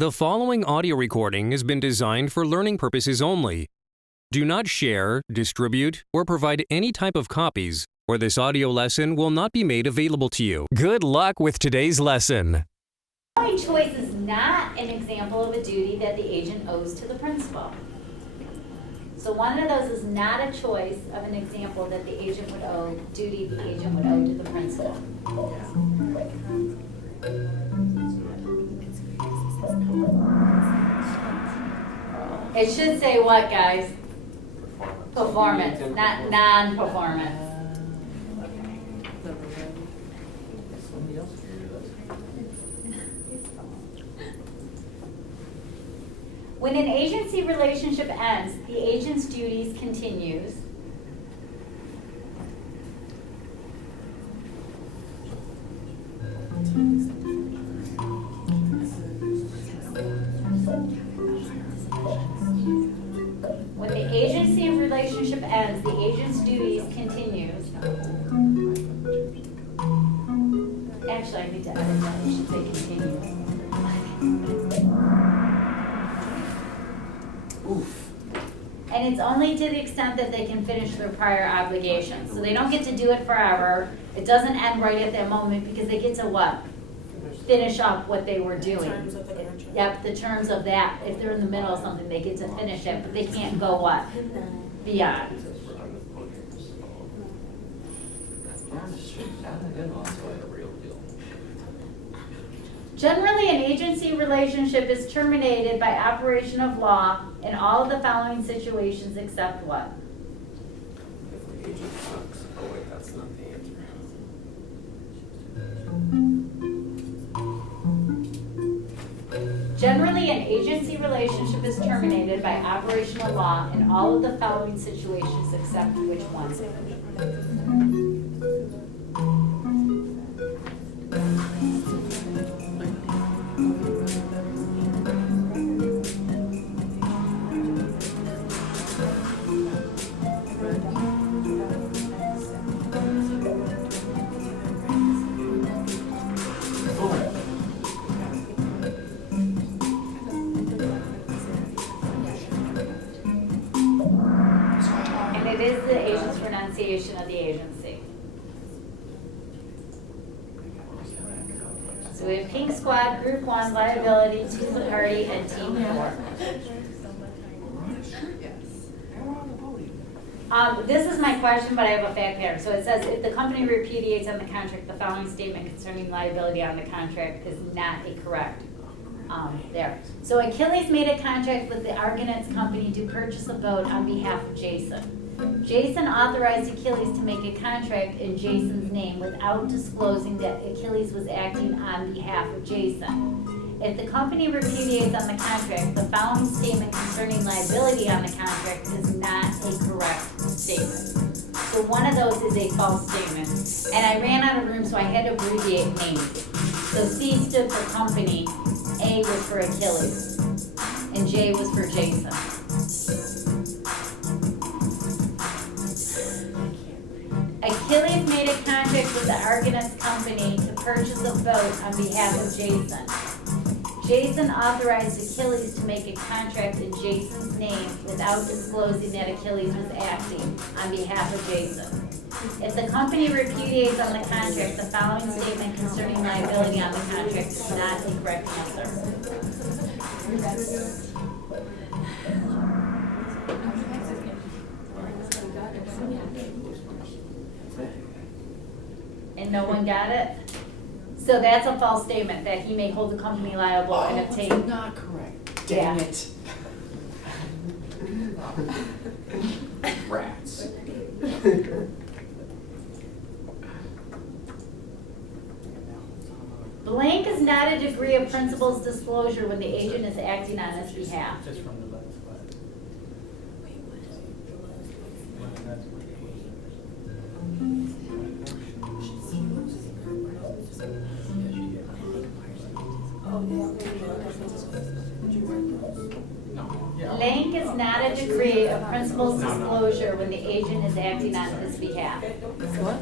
The following audio recording has been designed for learning purposes only. Do not share, distribute, or provide any type of copies, or this audio lesson will not be made available to you. Good luck with today's lesson. The choice is not an example of a duty that the agent owes to the principal. So one of those is not a choice of an example that the agent would owe, duty the agent would owe to the principal. It should say what, guys? Performance, not non-performance. When an agency relationship ends, the agent's duties continues. When the agency relationship ends, the agent's duties continues. Actually, I need to edit that. It should say continues. And it's only to the extent that they can finish their prior obligations. So they don't get to do it forever. It doesn't end right at that moment because they get to what? Finish up what they were doing. Yep, the terms of that. If they're in the middle of something, they get to finish it, but they can't go what? Beyond. Generally, an agency relationship is terminated by operation of law in all of the following situations except what? If the agent sucks. Oh wait, that's not the answer. Generally, an agency relationship is terminated by operation of law in all of the following situations except which ones? It is the agent's renunciation of the agency. So we have Pink Squad, Group 1, liability to the party, and Team 4. This is my question, but I have a fact pattern. So it says, if the company repudiates on the contract, the following statement concerning liability on the contract is not a correct there. So Achilles made a contract with the Argonauts company to purchase a boat on behalf of Jason. Jason authorized Achilles to make a contract in Jason's name without disclosing that Achilles was acting on behalf of Jason. If the company repudiates on the contract, the following statement concerning liability on the contract is not a correct statement. So one of those is a false statement. And I ran out of room, so I had to abbreviate names. So C stood for company, A was for Achilles, and J was for Jason. Achilles made a contract with the Argonauts company to purchase a boat on behalf of Jason. Jason authorized Achilles to make a contract in Jason's name without disclosing that Achilles was acting on behalf of Jason. If the company repudiates on the contract, the following statement concerning liability on the contract is not a correct answer. And no one got it? So that's a false statement, that he may hold the company liable and obtain. It's not correct. Dang it. Rats. Blank is not a degree of principal's disclosure when the agent is acting on his behalf. Just from the last slide. Blank is not a degree of principal's disclosure when the agent is acting on his behalf. What?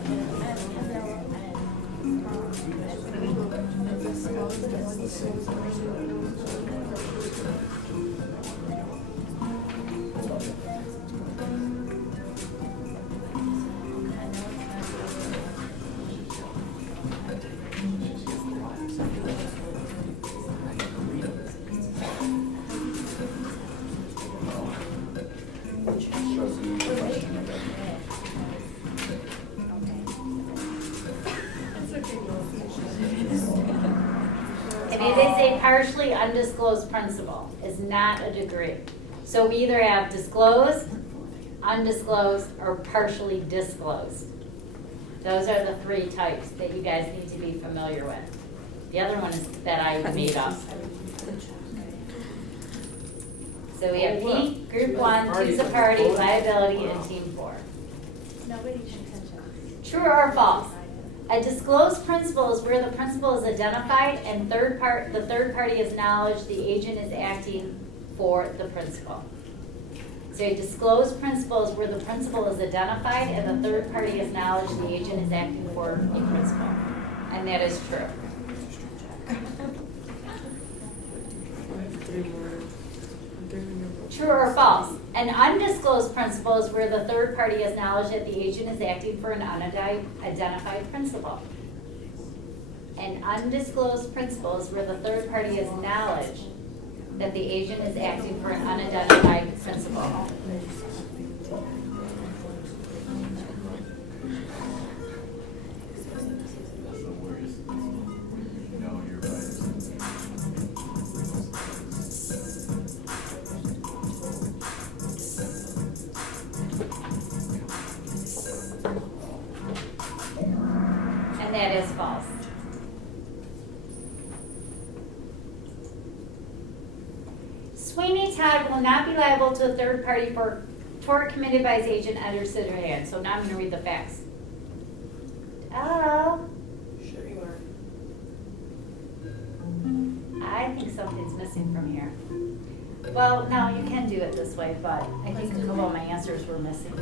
partially undisclosed principal is not a degree. So we either have disclosed, undisclosed, or partially disclosed. Those are the three types that you guys need to be familiar with. The other one is that I made up. So we have P, group one, two's a party, liability, and team four. Nobody should touch it. True or false? A disclosed principal is where the principal is identified and the third party has knowledge the agent is acting for the principal. So a disclosed principal is where the principal is identified and the third party has knowledge the agent is acting for a principal. And that is true. True or false? An undisclosed principal is where the third party has knowledge that the agent is acting for an unidentified principal. An undisclosed principal is where the third party has knowledge that the agent is acting for an unidentified principal. And that is false. Sweeney Todd will not be liable to a third party for tort committed by his agent under Scissorhands. So now I'm going to read the facts. Oh, Sure you are. I think something's missing from here. Well, no, you can do it this way, but I think a couple of my answers were missing.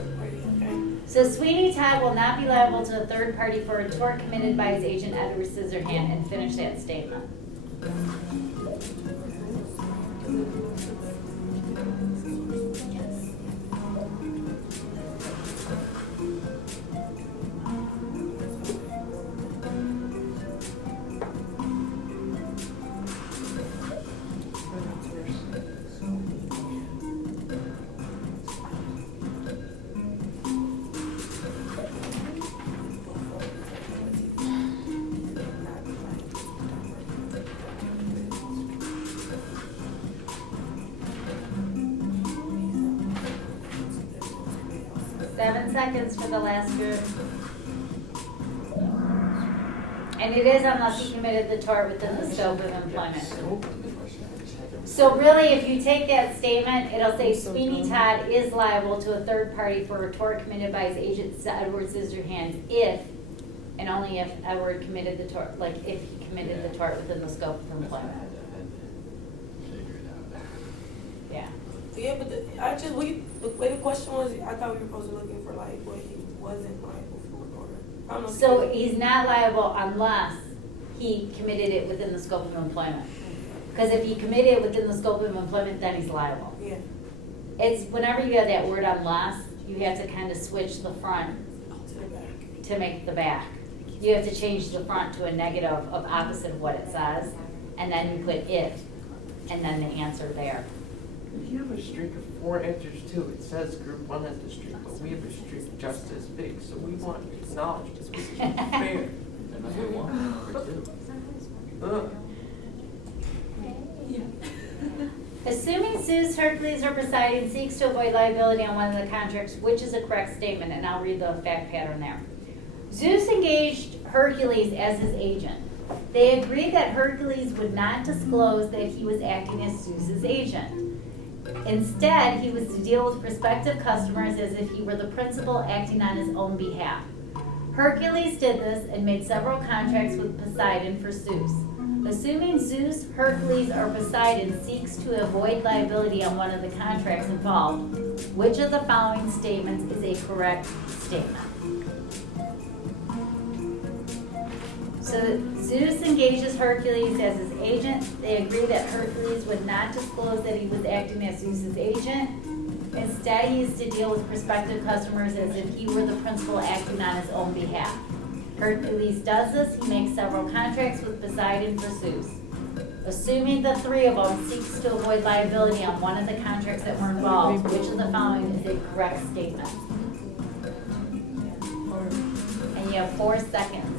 Okay. So Sweeney Todd will not be liable to a third party for a tort committed by his agent Edward Scissorhand, and finish that statement. Seven seconds for the last group. And it is unless he committed the tort within the scope of employment. So really, if you take that statement, it'll say Sweeney Todd is liable to a third party for a tort committed by his agent Edward Scissorhands if, and only if Edward committed the tort, like if he committed the tort within the scope of employment. Yeah. Yeah, but the way the question was, I thought we were supposed to be looking for like what he wasn't liable for, or I don't know. So he's not liable unless he committed it within the scope of employment. Because if he committed it within the scope of employment, then he's liable. Yeah. It's whenever you have that word unless, you have to kind of switch the front To the back. to make the back. You have to change the front to a negative of opposite of what it says, and then you put if, and then the answer there. If you have a streak of 4 answers too, it says group 1 has the streak, but we have a streak just as big, so we want acknowledgement, which is fair. And that's what we want, number 2. Assuming Zeus, Hercules, or Poseidon seeks to avoid liability on one of the contracts, which is a correct statement, and I'll read the fact pattern there. Zeus engaged Hercules as his agent. They agreed that Hercules would not disclose that he was acting as Zeus's agent. Instead, he was to deal with prospective customers as if he were the principal acting on his own behalf. Hercules did this and made several contracts with Poseidon for Zeus. Assuming Zeus, Hercules, or Poseidon seeks to avoid liability on one of the contracts involved, which of the following statements is a correct statement? So Zeus engages Hercules as his agent. They agree that Hercules would not disclose that he was acting as Zeus's agent. Instead, he is to deal with prospective customers as if he were the principal acting on his own behalf. Hercules does this. He makes several contracts with Poseidon for Zeus. Assuming the three of them seeks to avoid liability on one of the contracts that were involved, which of the following is a correct statement? And you have 4 seconds.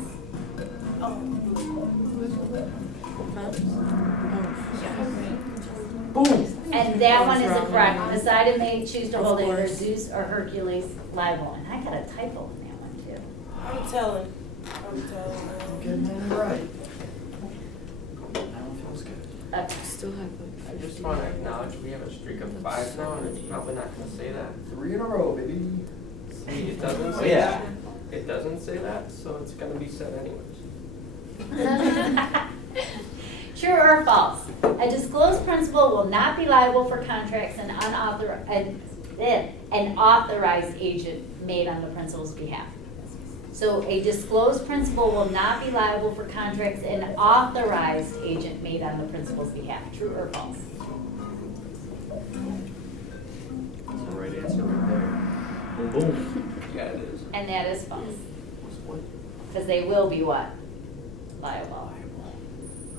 Oh. Huh? Oh, yeah. Boom. And that one is Wrong. incorrect. Poseidon may choose to Of hold either course. Zeus or Hercules liable. And I got a typo in that one too. I'm telling. Getting it right. That one feels good. Still have I just want to acknowledge we have a streak of 5 now, and it's probably not going to say that. 3 in a row, baby. See, it doesn't Oh, say yeah. that. It doesn't say that, so it's going to be said anyways. True or false? A disclosed principal will not be liable for contracts an authorized agent made on the principal's behalf. So a disclosed principal will not be liable for contracts an authorized agent made on the principal's behalf. True or false? That's the right answer right there. Boom, boom. Yeah, it is. And that is false. What? Because they will be what? Liable.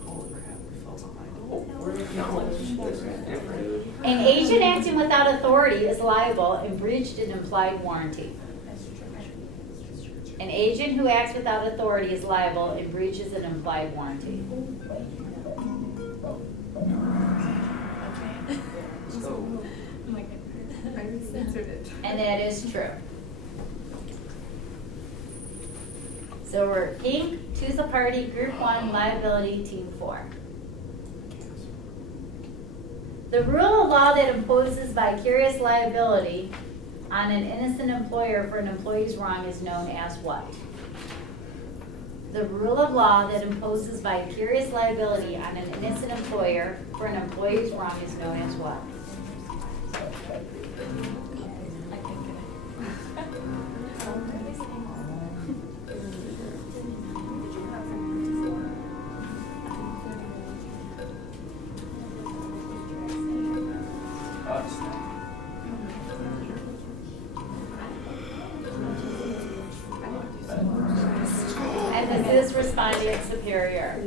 Holy crap, we fell behind. Oh, we're acknowledged. This is different. An agent acting without authority is liable and breached an implied warranty. An agent who acts without authority is liable and breaches an implied warranty. So, And that is true. So we're Inc., Tooth of Party, Group 1, Liability, Team 4. The rule of law that imposes vicarious liability on an innocent employer for an employee's wrong is known as what? The rule of law that imposes vicarious liability on an innocent employer for an employee's wrong is known as what? us. And this is respondent superior.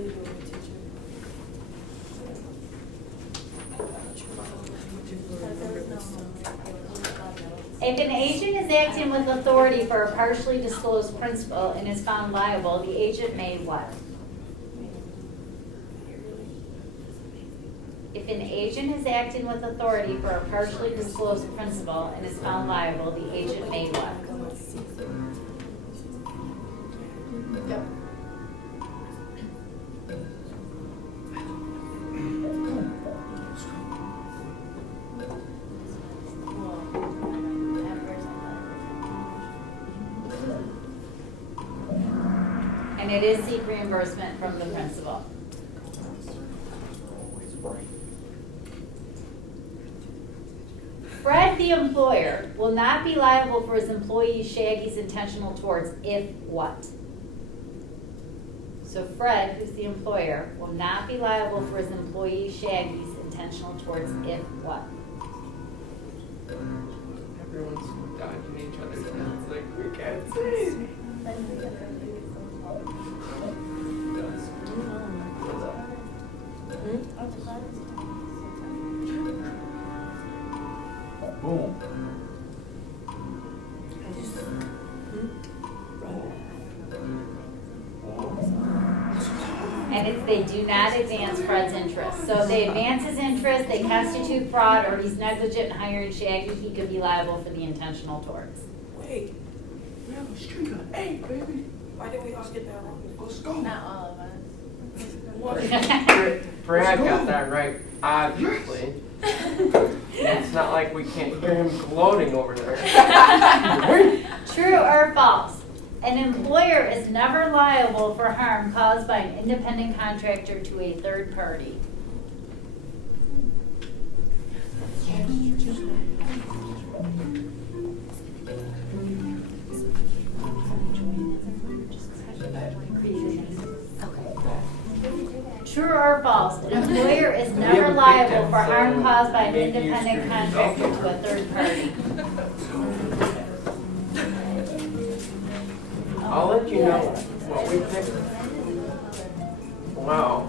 If an agent is acting with authority for a partially disclosed principal and is found liable, the agent may what? If an agent is acting with authority for a partially disclosed principal and is found liable, the agent may what? And it is seek reimbursement from the principal. Fred, the employer, will not be liable for his employee Shaggy's intentional torts if what? So Fred, who's the employer, will not be liable for his employee Shaggy's intentional torts if what? Everyone's dodging each other's heads like we can't see. Boom. And it's they do not advance Fred's interest. So if they advance his interest, they constitute fraud, or he's negligent in hiring Shaggy, he could be liable for the intentional torts. Wait, We have a streak of 8, baby. why did we all get that wrong? Let's go. Not all of us. What? Brad got that right, obviously. It's not like we can't hear him gloating over there. True or false? An employer is never liable for harm caused by an independent contractor to a third party. True or false? An employer is never liable for harm caused by an independent contractor to a third party. I'll let you know what we picked. Wow.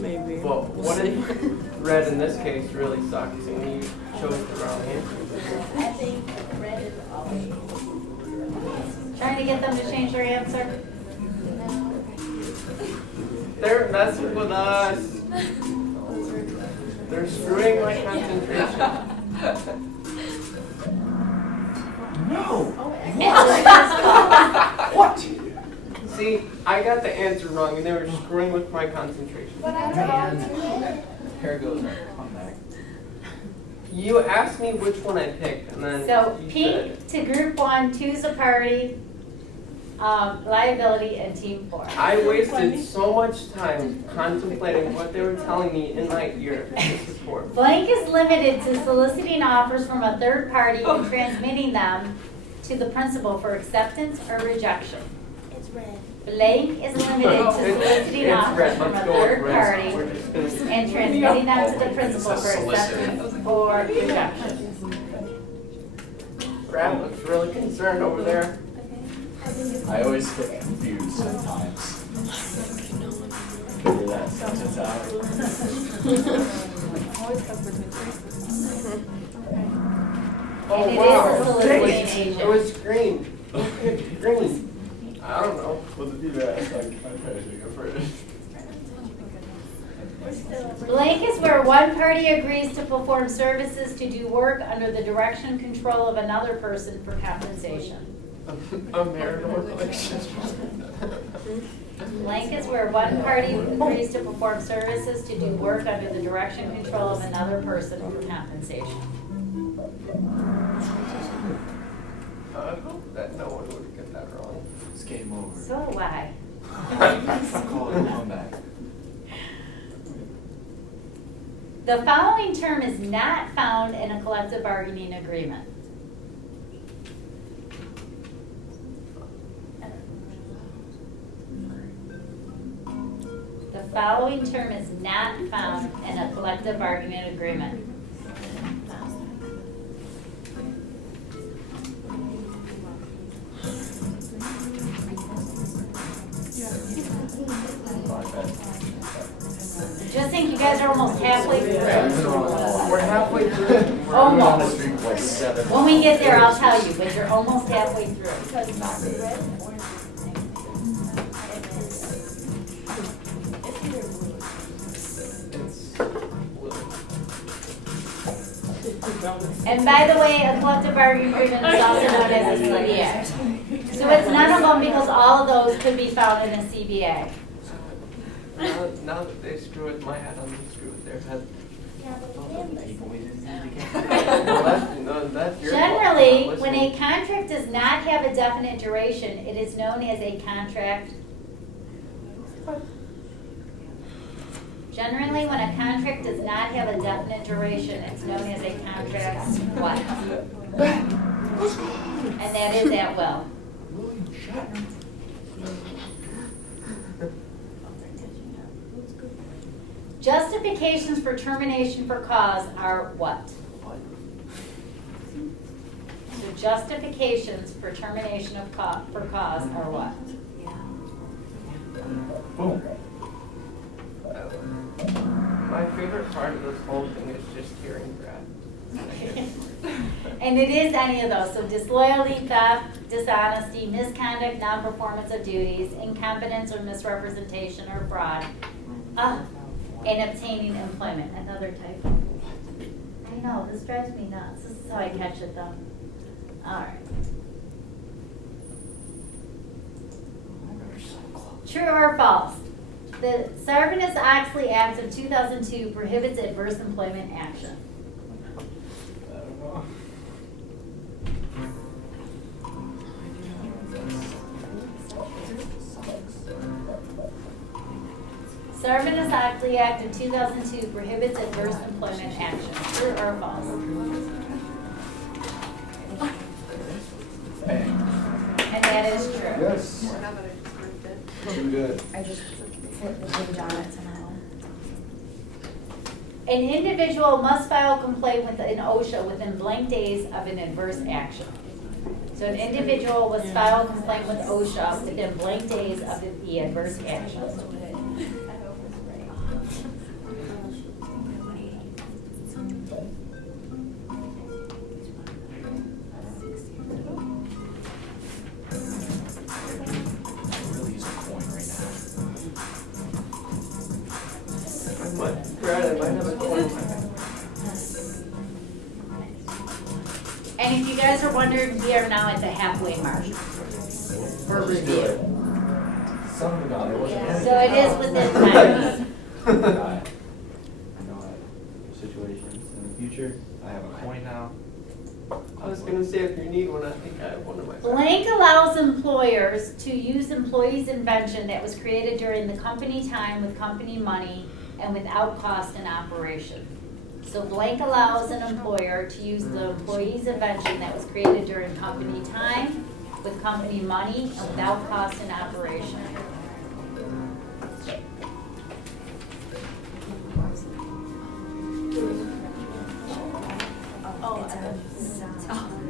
Maybe. Well, what if red in this case really sucks and you chose the wrong answer? I think red is always. Trying to get them to change their answer? They're messing with us. They're screwing my concentration. No! What? See, I got the answer wrong and they were screwing with my concentration. Here goes our comeback. You asked me which one I picked and then So you pink said, to group 1, two's a party, liability, and team 4. I wasted so much time contemplating what they were telling me in my ear. This is horrible. Blank is limited to soliciting offers from a third party and transmitting them to the principal for acceptance or rejection. It's red. Blank is limited to soliciting It's offers red. from a Let's go with third red. party We're just gonna- and transmitting them to the principal for acceptance or rejection. Brad looks really concerned over there. I always get confused sometimes. Figure that sentence out. Oh And it wow, is a soliciting Dang it. agent. It was green. Green. I don't know. Well, the people ask, like, I'm finishing it first. Blank is where one party agrees to perform services to do work under the direction and control of another person for compensation. A marital relationship. Blank is where one party agrees to perform services to do work under the direction and control of another person for compensation. I hope that no one would get that wrong. It's game over. So why? Call it a comeback. The following term is not found in a collective bargaining agreement. The following term is not found in a collective bargaining agreement. Just think you guys are almost halfway through. We're halfway through. We're on the Almost. street for like 7 When we get there, I'll tell you, but you're almost halfway through. And by the way, a collective bargaining agreement is also known as a CBA. So it's none of them because all of those could be found in a CBA. Now that they screw with my head, I'm gonna screw with their head. Well, that's your fault, Generally, not when listening. a contract does not have a definite duration, it is known as a contract. Generally, when a contract does not have a definite duration, it's known as a contract what? And that is at will. Justifications for termination for cause are what? So justifications for termination of for cause are what? Boom. My favorite part of this whole thing is just hearing Brad. And it is any of those. So disloyalty, theft, dishonesty, misconduct, non-performance of duties, incompetence or misrepresentation or fraud, and obtaining employment. Another type. I know, this drives me nuts. This is how I catch it though. All right. True or false? The Sarbanes-Oxley Act of 2002 prohibits adverse employment action. I don't know. Sarbanes-Oxley Act of 2002 prohibits adverse employment action. True or false? Bang. And that is true. Yes. Too good. I just flipped the page on it somehow. An individual must file a complaint with an OSHA within blank days of an adverse action. So an individual must file a complaint with OSHA within blank days of the adverse action. Really use a coin right now. Brad, I might have a coin. guys are wondering, we are now at the halfway mark for review. Son of a gun, it wasn't. So it is within time. I know I have situations in the future. I have a coin now. I was gonna say, if you need one, I think I have one of my. Blank allows employers to use employees' invention that was created during the company time with company money and without cost in operation. So blank allows an employer to use the employee's invention that was created during company time with company money and without cost in operation.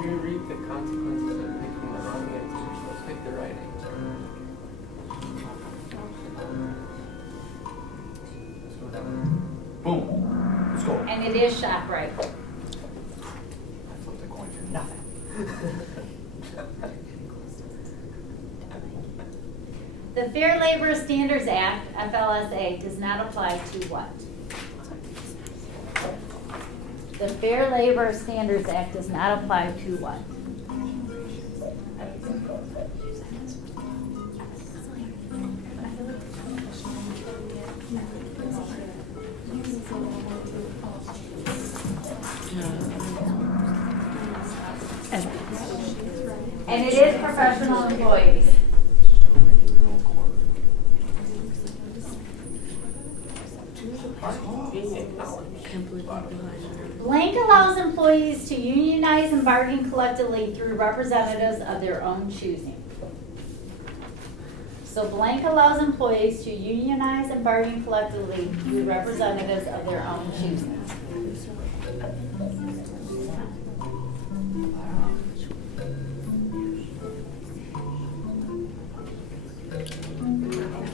Can you read the consequences of picking the wrong answer? Let's pick the right answer. Let's go down. Boom. Let's go. And it is ShopRite. I flipped a coin for nothing. The Fair Labor Standards Act, FLSA, does not apply to what? The Fair Labor Standards Act does not apply to what? And it is professional employees. Blank allows employees to unionize and bargain collectively through representatives of their own choosing. So blank allows employees to unionize and bargain collectively through representatives of their own choosing.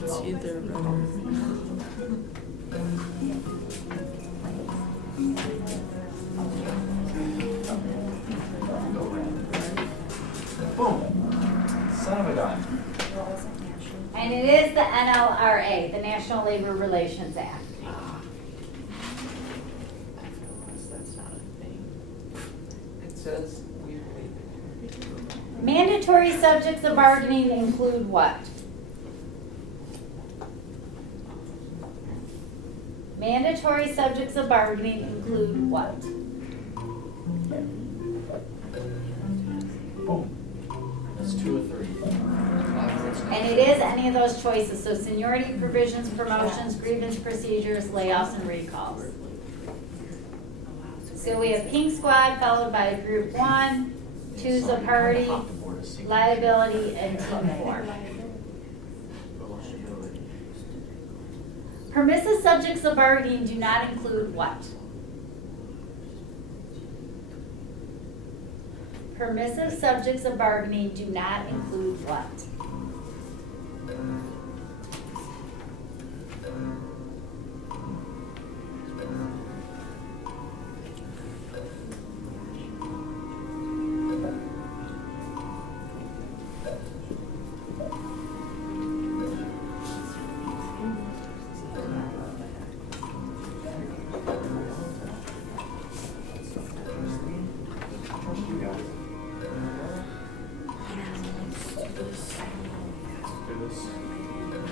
It's either Boom. Son of a gun. And it is the NLRA, the National Labor Relations Act. That's not a thing. It says we. Mandatory subjects of bargaining include what? Mandatory subjects of bargaining include what? Boom. That's 2 or 3. And it is any of those choices, so seniority provisions, promotions, grievance procedures, layoffs, and recalls. So we have Pink Squad followed by Group 1, Choose a Party, Liability, and Team 4. Permissive subjects of bargaining do not include what? Permissive subjects of bargaining do not include what?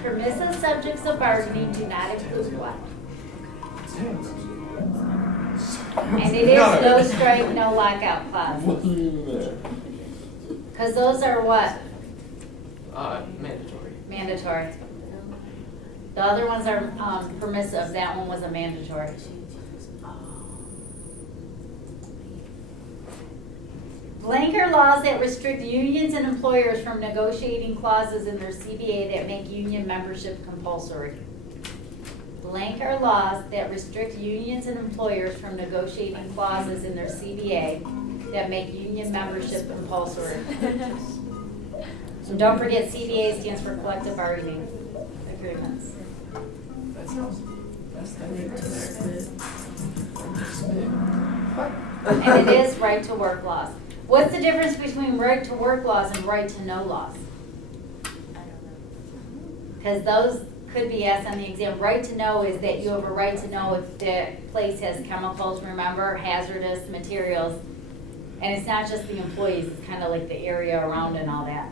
Permissive subjects of bargaining do not include what? And it is no strike, no lockout clauses. Because those are what? Mandatory. Mandatory. The other ones are permissive. That one was a mandatory. Blanket laws that restrict unions and employers from negotiating clauses in their CBA that make union membership compulsory. Blanket laws that restrict unions and employers from negotiating clauses in their CBA that make union membership compulsory. And don't forget, CBA stands for collective bargaining agreements. And it is right to work laws. What's the difference between right to work laws and right to know laws? Because those could be asked on the exam. Right to know is that you have a right to know if the place has chemicals, remember, hazardous materials. And it's not just the employees, it's kind of like the area around and all that.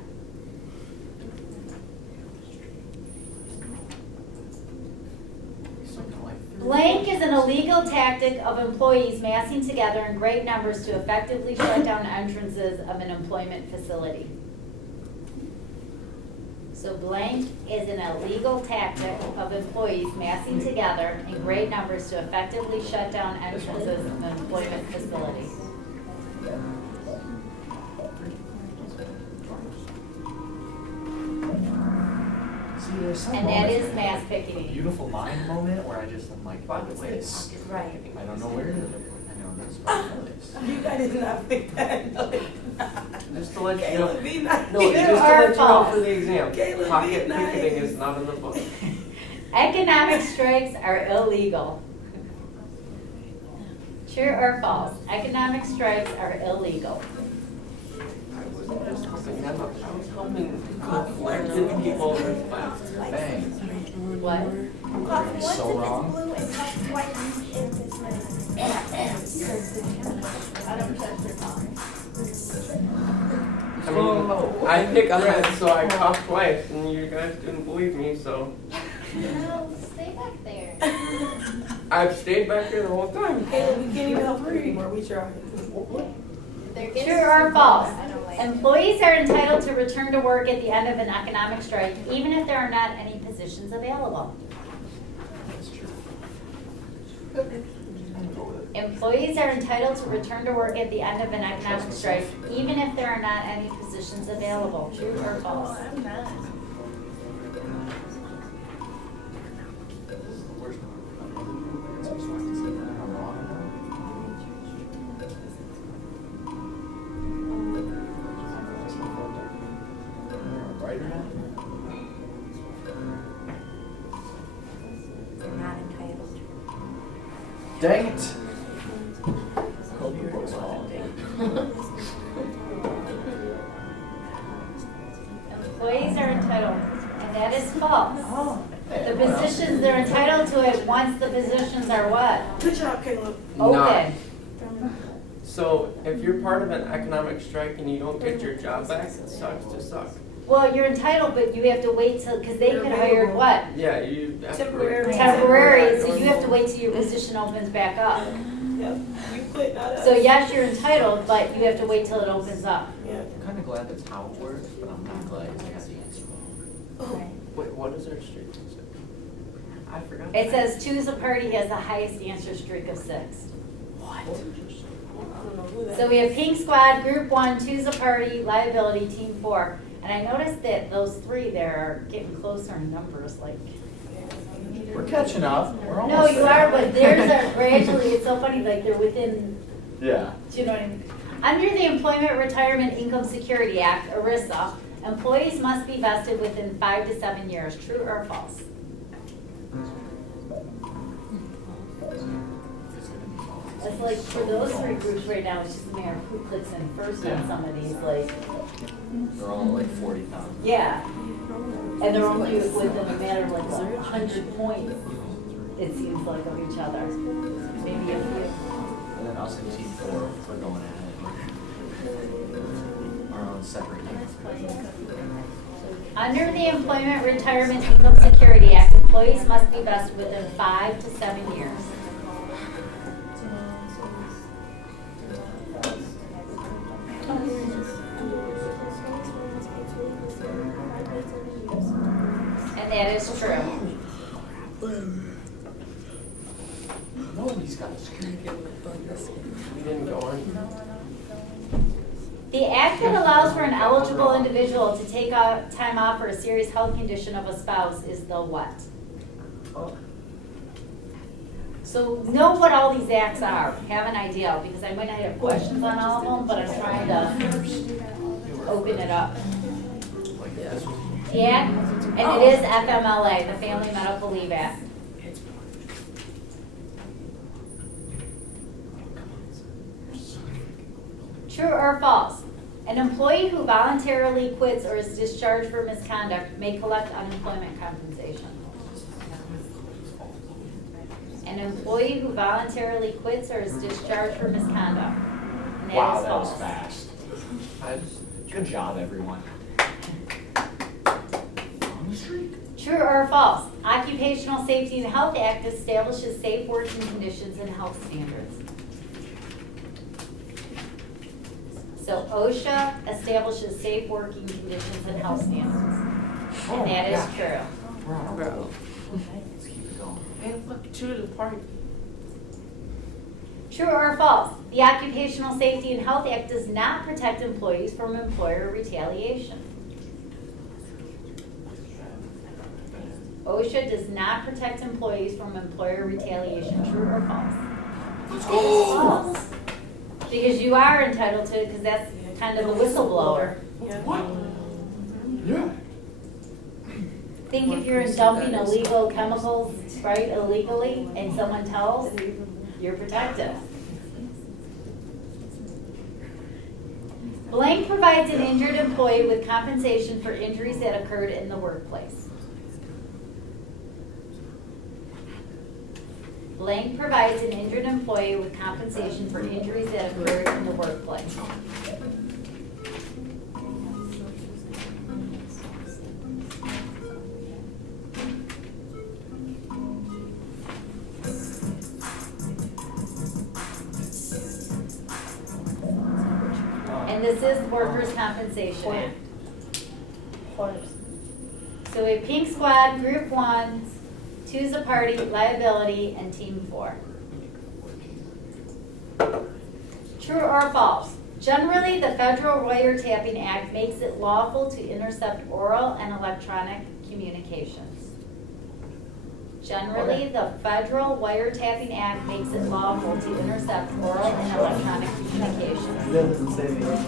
Blank is an illegal tactic of employees massing together in great numbers to effectively shut down entrances of an employment facility. So blank is an illegal tactic of employees massing together in great numbers to effectively shut down entrances of an employment facility. See, there's some And that moments, is mass picketing. beautiful mind moment where I just am like, by the way, It's- Right. I don't know where it is. I know that's what it is. You guys did not pick that. No, Just to let you know. Caleb, be nice. No, just to Our let you know fault. for the exam, Caleb, pocket be nice. picketing is not in the book. Economic strikes are illegal. True or false? Economic strikes are illegal. I wasn't just helping them out, I was helping conflicted people. Bang. What? Coffee, You're once so if it's wrong. blue and coffee white if it's I mean, I picked red, so I coughed twice, and you guys didn't believe me, so No, stay back there. I've stayed back here the whole time. Caleb, we can't even help her anymore. We tried. True or false? Employees are entitled to return to work at the end of an economic strike, even if there are not any positions available. That's true. Employees are entitled to return to work at the end of an economic strike, even if there are not any positions available. True or false? I'm not. This is the worst one. So I can say that I'm wrong. Right or not? They're not entitled. Dang it! Hope your book's wrong. Employees are entitled, and that is false. Hey, The everyone else- positions, they're entitled to it once the positions are what? Good job, Caleb. Not. Open. So if you're part of an economic strike and you don't get your job back, it sucks to suck. Well, you're entitled, but you have to wait till, because they could hire what? Yeah, you have to wait. Temporary. Temporary, so you have to wait till your position opens back up. Yep. You quit, not us. So yes, you're entitled, but you have to wait till it opens up. Yeah. I'm kind of glad that's how it works, but I'm not glad I got the answer wrong. Wait, what is our streak? I forgot. It says choose a party has the highest answer streak of 6. I don't know who that So we have Pink Squad, Group 1, Choose a Party, Liability, Team 4. And I noticed that those 3 there are getting closer in numbers, like. We're catching up. We're No, almost you there. are, but theirs are gradually, it's so funny, like they're within, Yeah. do you know what I mean? Under the Employment Retirement Income Security Act, ERISA, employees must be vested within 5 to 7 years. True or false? It's like for those 3 groups right now, it's just a matter of who clicks in first on some of these, like, They're all like 40,000. yeah. And they're only within a matter of like 100 points, it seems like, of each other. Maybe a few. And then us and Team 4 for going at it. Our own separate teams. Under the Employment Retirement Income Security Act, employees must be vested within 5 to 7 years. And that is true. Nobody's got a screen. We didn't go on. The act that allows for an eligible individual to take time off for a serious health condition of a spouse is the what? So know what all these acts are, have an idea, because I might not have questions on all of them, but I'm trying to open it up. Like this one. The act, and it is FMLA, the Family Medical Leave Act. True or false? An employee who voluntarily quits or is discharged for misconduct may collect unemployment compensation. An employee who voluntarily quits or is discharged for misconduct. And that Wow, is that was false. fast. I just, Good job, everyone. On the streak. True or false? Occupational Safety and Health Act establishes safe working conditions and health standards. So OSHA establishes safe working conditions and health standards. And that is true. bro. Let's keep it going. Man, look, to the party. True or false? The Occupational Safety and Health Act does not protect employees from employer retaliation. OSHA does not protect employees from employer retaliation. True or false? Let's False. Because you are entitled to it, because that's kind of a whistleblower. Yeah. What? Yeah. Think if you're dumping illegal chemicals, right, illegally, and someone tells, you're protected. Blank provides an injured employee with compensation for injuries that occurred in the workplace. Blank provides an injured employee with compensation for injuries that occurred in the workplace. And this is Workers' Compensation Act. So we have Pink Squad, Group 1, Two's a Party, Liability, and Team 4. True or false? Generally, the Federal Wiretapping Act makes it lawful to intercept oral and electronic communications. Generally, the Federal Wiretapping Act makes it lawful to intercept oral and electronic communications. That doesn't say anything.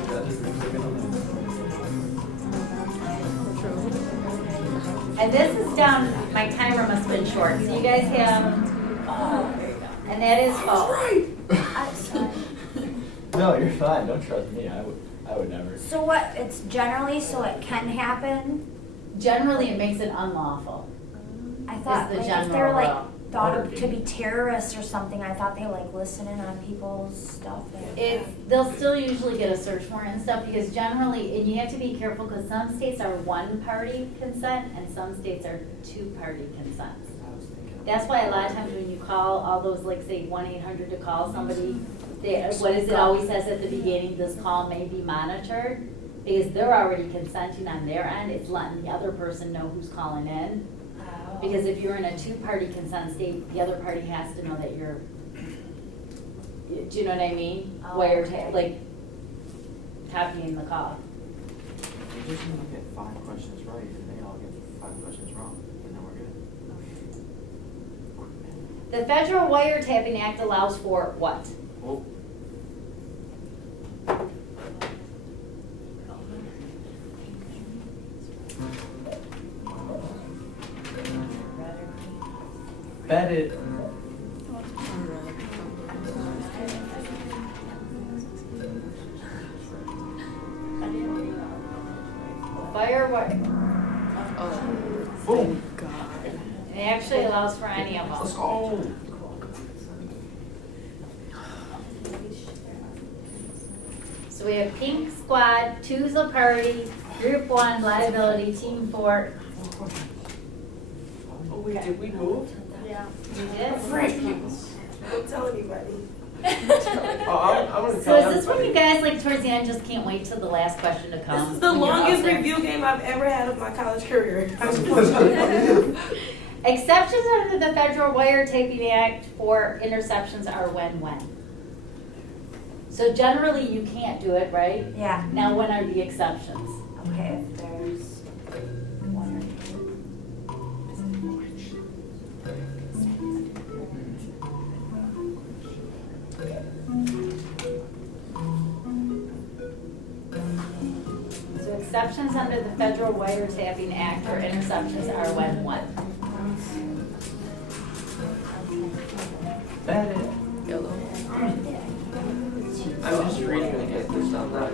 And this is down, my timer must have been short, so you guys have, and that is false. No, you're fine. Don't trust me. I would never. So what, it's generally so it can happen? Generally, it makes it unlawful. I thought the like if general they're like rule. thought of to be terrorists or something, I thought they like listen in on people's stuff. They'll still usually get a search warrant and stuff, because generally, and you have to be careful, because some states are one-party consent and some states are two-party consent. That's why a lot of times when you call all those, like say 1-800 to call somebody, what is it always says at the beginning, this call may be monitored, because they're already consenting on their end, it's letting the other person know who's calling in. Because if you're in a two-party consent state, the other party has to know that you're, do you know what I mean? Oh, Wiretap, okay. like copying the call. You just need to get 5 questions right, and they all get 5 questions wrong, and then we're good. The Federal Wiretapping Act allows for what? Oh. Bet it. Boom. It actually allows for any of Let's them. go. So we have Pink Squad, Two's a Party, Group 1, Liability, Team 4. Oh, wait, did we move? Yeah. You did? Don't tell anybody. Oh, I'm gonna So tell is this when you everybody. guys, like, towards the end, just can't wait till the last question to come? This is the when you're out longest there? review game I've ever had of my college career. Exceptions under the Federal Wiretapping Act for interceptions are when. So generally, you can't do it, right? Yeah. Now, when are the exceptions? Okay, if there's one or two. So exceptions under the Federal Wiretapping Act for interceptions are when? Bet it. I'm just reading to get this on that.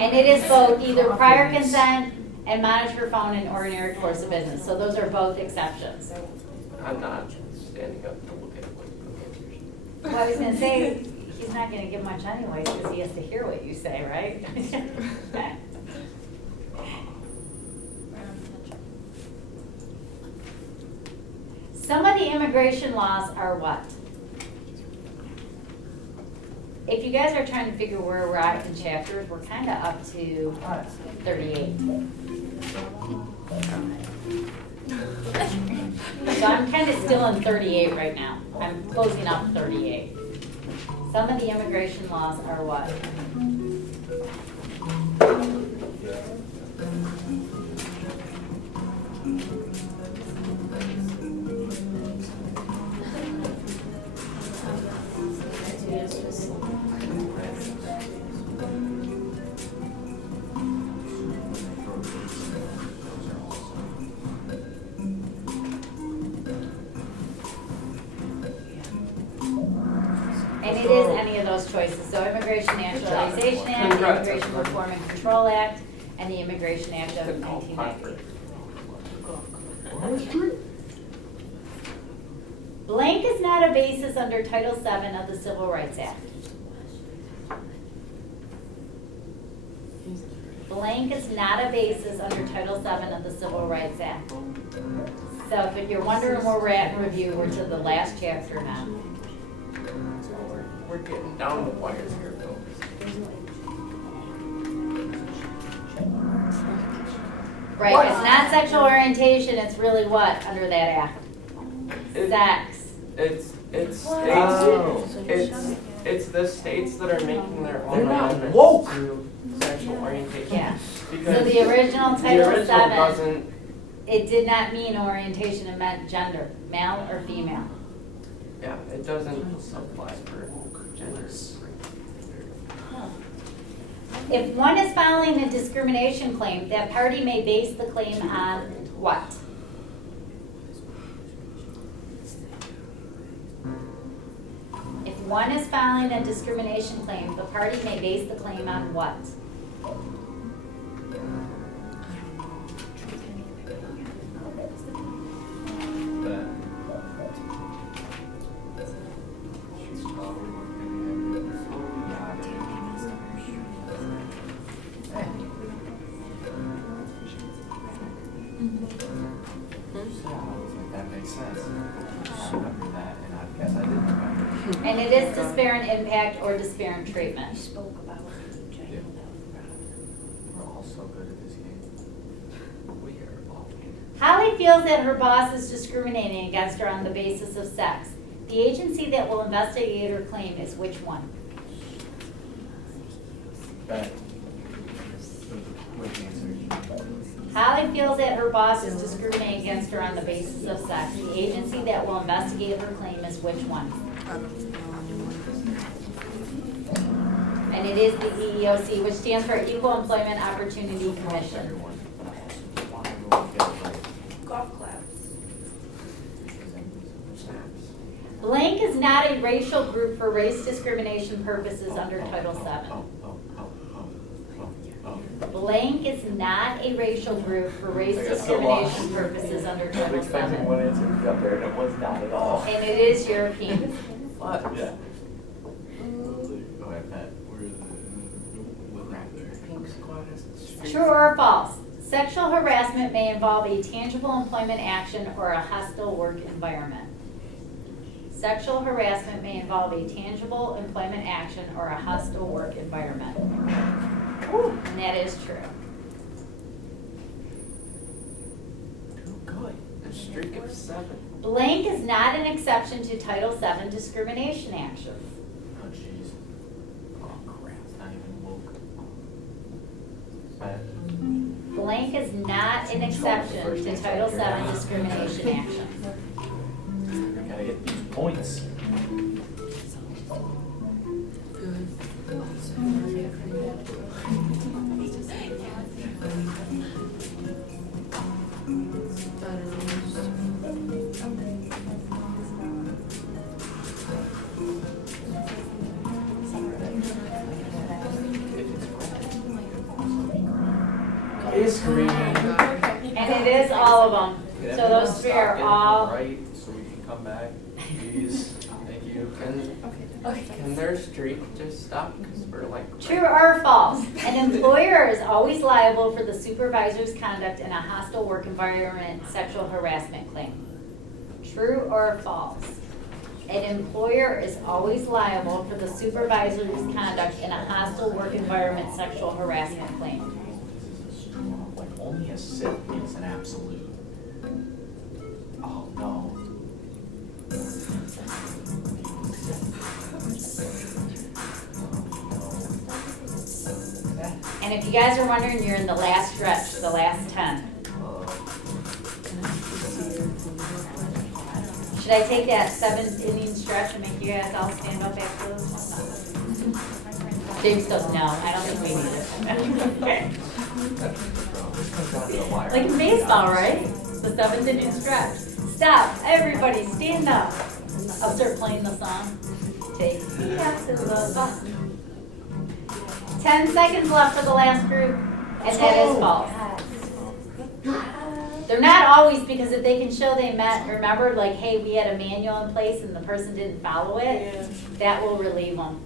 And it is both either prior consent and monitor phone in ordinary course of business. So those are both exceptions. I'm not standing up to look at what. Well, I was gonna say, not gonna give much anyway, because he has to hear what you say, right? Some of the immigration laws are what? If you guys are trying to figure where we're at in chapters, we're kind of up to 38. So I'm kind of still in 38 right now. I'm closing up 38. Some of the immigration laws are what? And it is any of those choices. So Immigration Naturalization Act, the Congrats. Immigration Reform and Control Act, and the Immigration Act of 1990. Blank is not a basis under Title VII of the Civil Rights Act. Blank is not a basis under Title VII of the Civil Rights Act. So if you're wondering where we're at in review, we're to the last chapter now. We're getting down the wires here, folks. Right, it's not sexual orientation, it's really what under that act? It- Sex. It's Oh. it's the states that are making their They're own not amendments woke. to sexual orientation. Yeah. Because So the original the Title original VII, doesn't. it did not mean orientation, it meant gender, male or female. Yeah, it doesn't apply for genders. If one is filing a discrimination claim, that party may base the claim on what? If one is filing a discrimination claim, the party may base the claim on what? That makes sense. I remember that, and I guess I didn't remember. And it is disparate impact or disparate treatment. Spoke about Yeah. We're all so good at this game. We are all. Holly feels that her boss is discriminating against her on the basis of sex. The agency that will investigate her claim is which one? That. Quick answer. Holly feels that her boss is discriminating against her on the basis of sex. The agency that will investigate her claim is which one? And it is the EEOC, which stands for Equal Employment Opportunity Commission. Golf claps. Blank is not a racial group for race discrimination purposes under Title VII. Blank is not a racial group for race I got so lost. discrimination purposes under I was Title expecting one VII. answer to be up there, and it was not at all. And it is European. What? Yeah. Go ahead, Pat. Where is it? What right there? Pink squad is the street. True or false? Sexual harassment may involve a tangible employment action or a hostile work environment. Sexual harassment may involve a tangible employment action or a hostile work environment. And that is true. Too good. A streak of 7. Blank is not an exception to Title VII discrimination actions. Oh, jeez. Oh, crap. It's not even woke. Pat. Blank is not an exception to Title VII discrimination actions. I gotta get these points. It is green. And it is all of them. So those three are all, Right, so we can come back, please. Thank you. And Can their streak just stop? Because we're like. True or false? An employer is always liable for the supervisor's conduct in a hostile work environment sexual harassment claim. True or false? An employer is always liable for the supervisor's conduct in a hostile work environment sexual harassment claim. Like only a sit is an absolute. Oh no. And if you guys are wondering, you're in the last stretch, the last 10. Should I take that 7th inning stretch and make you guys all stand up after this one? James goes, no, I don't think we need it. Like in baseball, right? The 7th inning stretch. Stop, everybody, stand up. I'll start playing the song. Take me after the bus. 10 seconds left for the last group, and that is false. They're not always, because if they can show they met, remember, like, hey, we had a manual in place and the person didn't follow it, that will relieve them.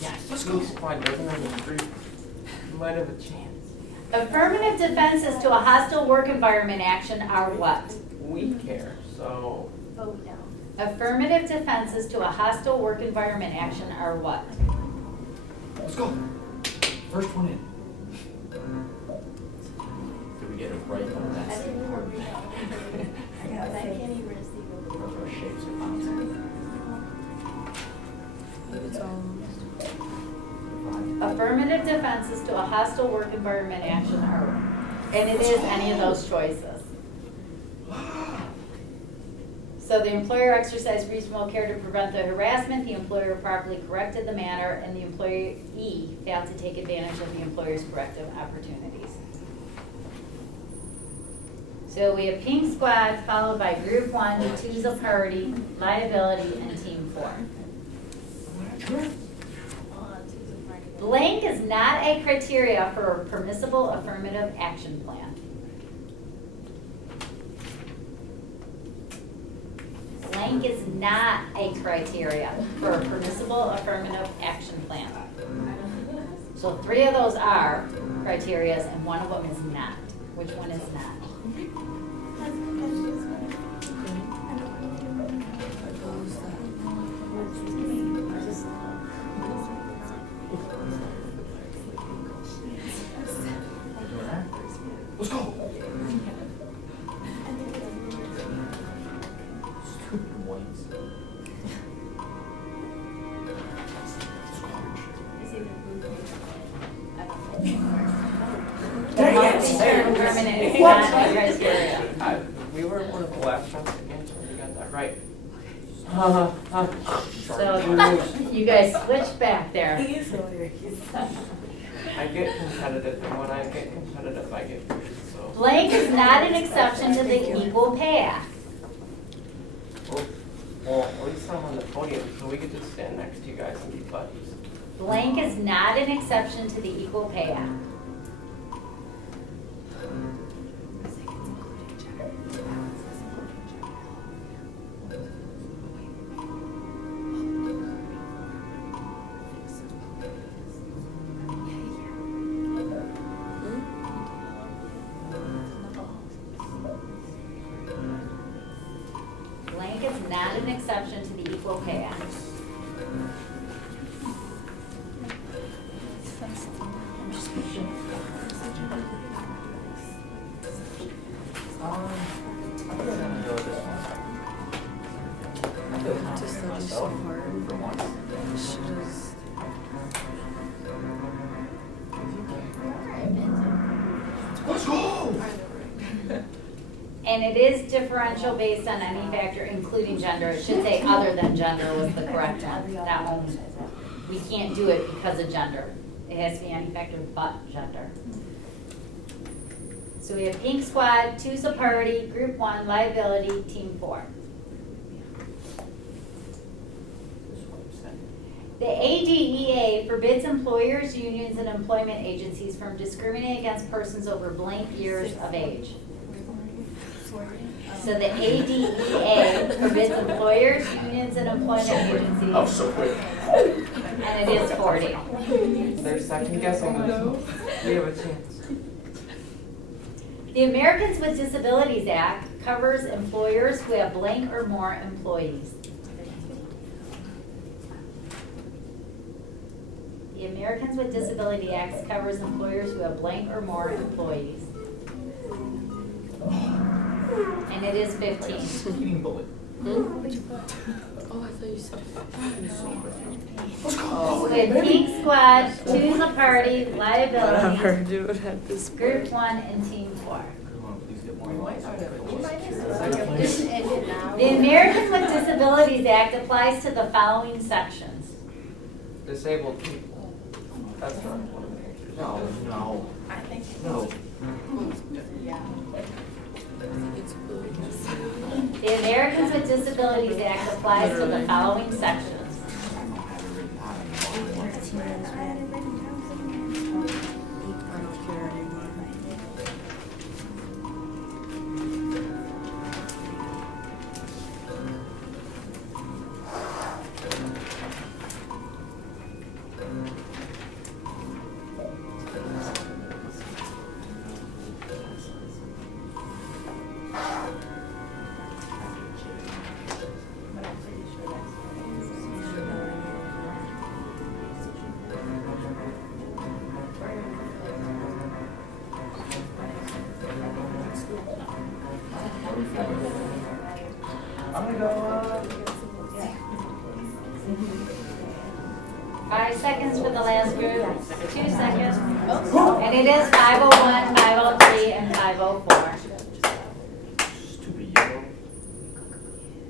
Yes, Police squad doesn't have a streak. You might have a chance. Affirmative defenses to a hostile work environment action are what? We care, so. Vote no. Affirmative defenses to a hostile work environment action are what? Let's go. First one in. Did we get it right though? That's the important thing. Those shapes are fine. Affirmative defenses to a hostile work environment action are, and it is any of those choices. So the employer exercised reasonable care to prevent the harassment, the employer properly corrected the matter, and the employee failed to take advantage of the employer's corrective opportunities. So we have Pink Squad followed by Group 1, Two's a Party, Liability, and Team 4. Blank is not a criteria for a permissible affirmative action plan. Blank is not a criteria for a permissible affirmative action plan. So 3 of those are criterias and 1 of them is not. Which one is not? Let's go. Stupid whites. Permanent is not a criteria. We were one of the last ones to answer, we got that right. So you guys switch back there. He is hilarious. I get competitive, and when I get competitive, I get weird, so. Blank is not an exception to the Equal Pay Act. Well, at least I'm on the podium, so we could just stand next to you guys and be buddies. Blank is not an exception to the Equal Pay Act. Blank is not an exception to the Equal Pay Act. I'm gonna go with this one. I feel confident in myself for once. Let's go. And it is differential based on any factor, including gender. It should say other than gender was the correct one, not only. We can't do it because of gender. It has to be any factor but gender. So we have Pink Squad, Two's a Party, Group 1, Liability, Team 4. The ADEA forbids employers, unions, and employment agencies from discriminating against persons over blank years of age. So the ADEA forbids It's employers, unions, and employment agencies. Oh, so quick. And it is 40. They're second guessing us. We have a chance. The Americans with Disabilities Act covers employers who have blank or more employees. The Americans with Disability Act covers employers who have blank or more employees. And it is 15. Eating bullet. Oh, I thought you said. With Pink Squad, Choose a Party, Liability, Whatever, dude, at this Group point. 1, and Team 4. Please get more lights. The Americans with Disabilities Act applies to the following sections. Disabled people. That's not one of the answers. No. No. The Americans with Disabilities Act applies to the following sections. I don't care anymore. I'm gonna go, 5 seconds for the last group, 2 seconds. And it is 501, 503, and 504. Stupid yellow.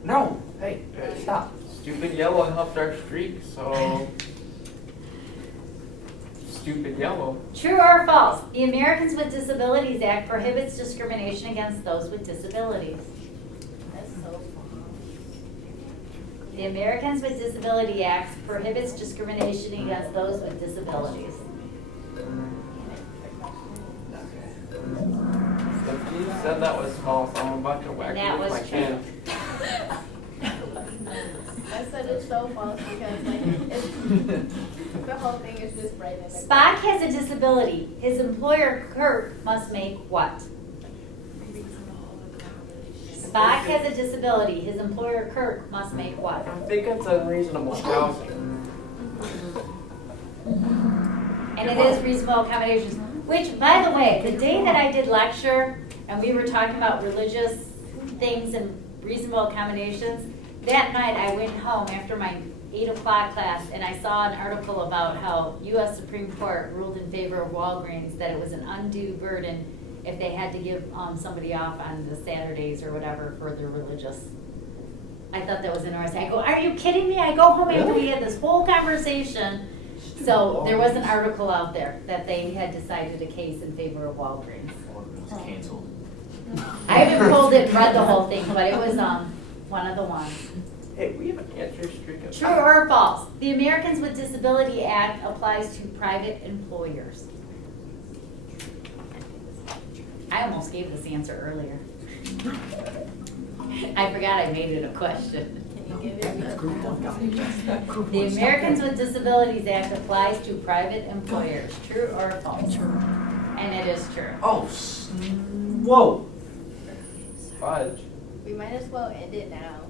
No. Hey, stop. Stupid yellow helped our streak, so. Stupid yellow. True or false? The Americans with Disabilities Act prohibits discrimination against those with disabilities. That's so false. The Americans with Disability Act prohibits discrimination against those with disabilities. If you said that was false, I'm about to whack And you that with was my true. can. I said it's so false because like it's, the whole thing is just right in the Spock has a disability. His employer, Kirk, must make what? Spock has a disability. His employer, Kirk, must make what? I think it's unreasonable housing. And it is reasonable accommodations. Which, by the way, the day that I did lecture and we were talking about religious things and reasonable accommodations, that night I went home after my 8 o'clock class and I saw an article about how U.S. Supreme Court ruled in favor of Walgreens that it was an undue burden if they had to give somebody off on the Saturdays or whatever for their religious. I thought that was interesting. I go, are you kidding me? I go home after we had this whole conversation. So there was an article out there that they had decided a case in favor of Walgreens. It's canceled. I haven't pulled it and read the whole thing, but it was one of the ones. Hey, we have an answer streak of True or false? The Americans with Disability Act applies to private employers. I almost gave this answer earlier. I forgot I made it a question. Can you give it? The Americans with Disabilities Act applies to private employers. True or false? True. And it is true. Oh, whoa. fudge. We might as well end it now.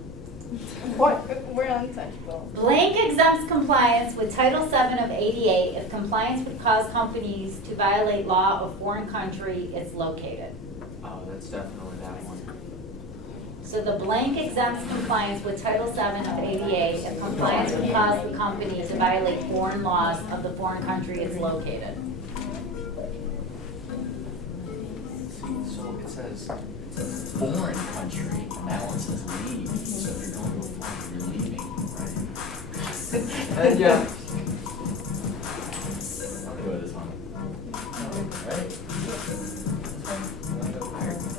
What? We're untouchable. Blank exempts compliance with Title VII of ADA if compliance would cause companies to violate law of foreign country it's located. Oh, that's definitely that one. So the blank exempts compliance with Title VII of ADA if compliance would cause the company to violate foreign laws of the foreign country it's located. So it says foreign country, and that one says leave. So if you're going to a foreign, you're leaving, right? Yeah. I'll go with this one. Right?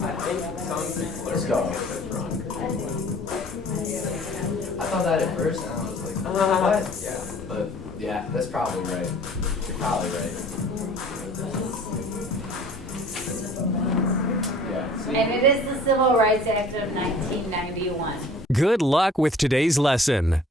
I think some people are Let's go. gonna get this wrong. I thought that at first, and I was like, what? Yeah, but yeah, that's probably right. You're probably right. Yeah. See? And it is the Civil Rights Act of 1991. Good luck with today's lesson.